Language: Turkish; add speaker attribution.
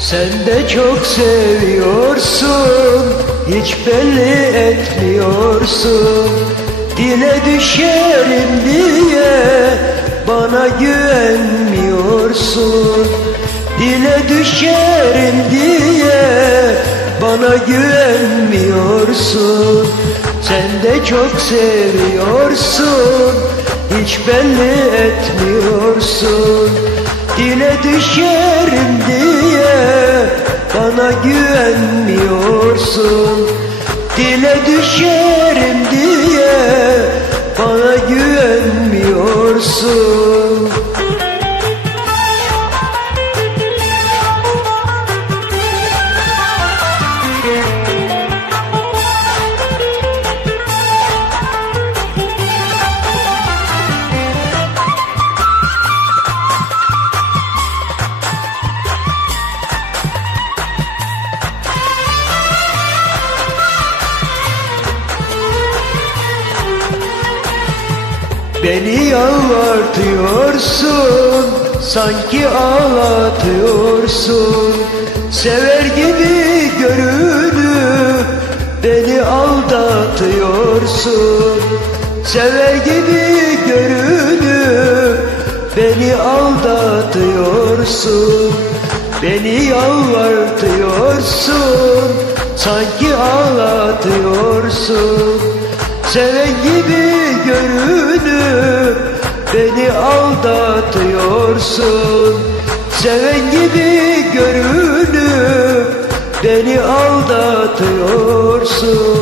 Speaker 1: Sen de çok seviyorsun Hiç belli etmiyorsun. Dile düşerim diye Bana güvenmiyorsun. Dile düşerim diye Bana güvenmiyorsun. Sen de çok seviyorsun Hiç belli etmiyorsun. Dile düşerim bana güvenmiyorsun. Dile düşerim diye bana güvenmiyorsun Beni yalvartıyorsun Sanki ağlatıyorsun. Sever gibi görünüp Beni aldatıyorsun. Sever gibi görünüp Beni aldatıyorsun. Beni yalvartıyorsun Sanki ağlatıyorsun Seven gibi görünüp beni aldatıyorsun. Seven gibi görünüp beni aldatıyorsun